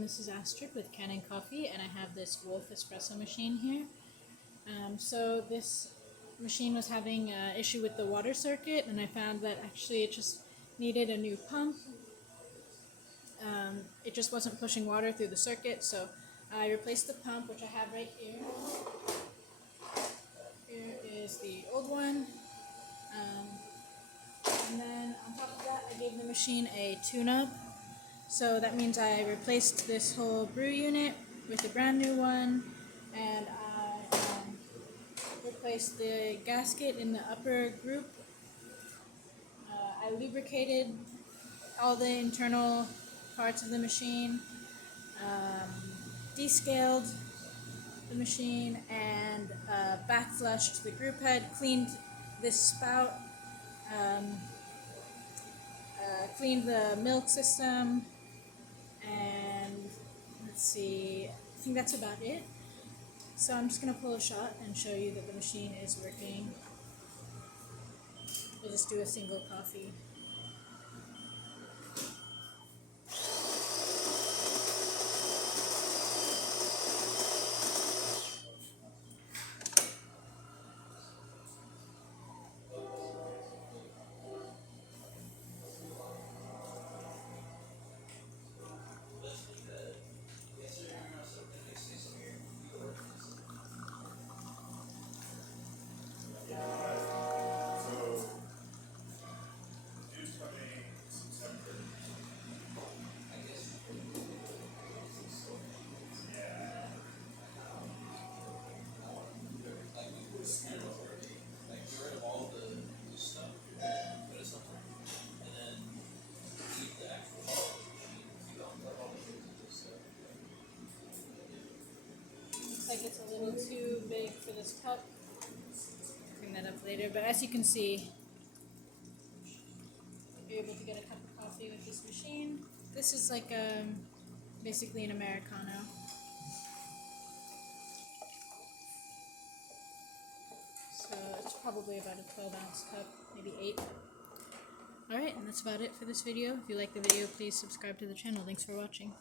everyone, this is Astrid with Kanen Coffee, and I have this Wolf Espresso machine here. So this machine was having an issue with the water circuit, and I found that actually it just needed a new pump. It just wasn't pushing water through the circuit, so I replaced the pump, which I have right here. Here is the old one. And then on top of that, I gave the machine a tune-up. So that means I replaced this whole brew unit with a brand new one, and I replaced the gasket in the upper group. I lubricated all the internal parts of the machine, descaled the machine, and backflushed the group head, cleaned this spout, cleaned the milk system, and let's see, I think that's about it. So I'm just going to pull a shot and show you that the machine is working. We'll just do a single coffee. Like it's a little too big for this cup. Bring that up later, but as you can see, you're able to get a cup of coffee with this machine. This is like basically an Americano. So it's probably about a 12-ounce cup, maybe 8. Alright, and that's about it for this video. If you like the video, please subscribe to the channel. Thanks for watching.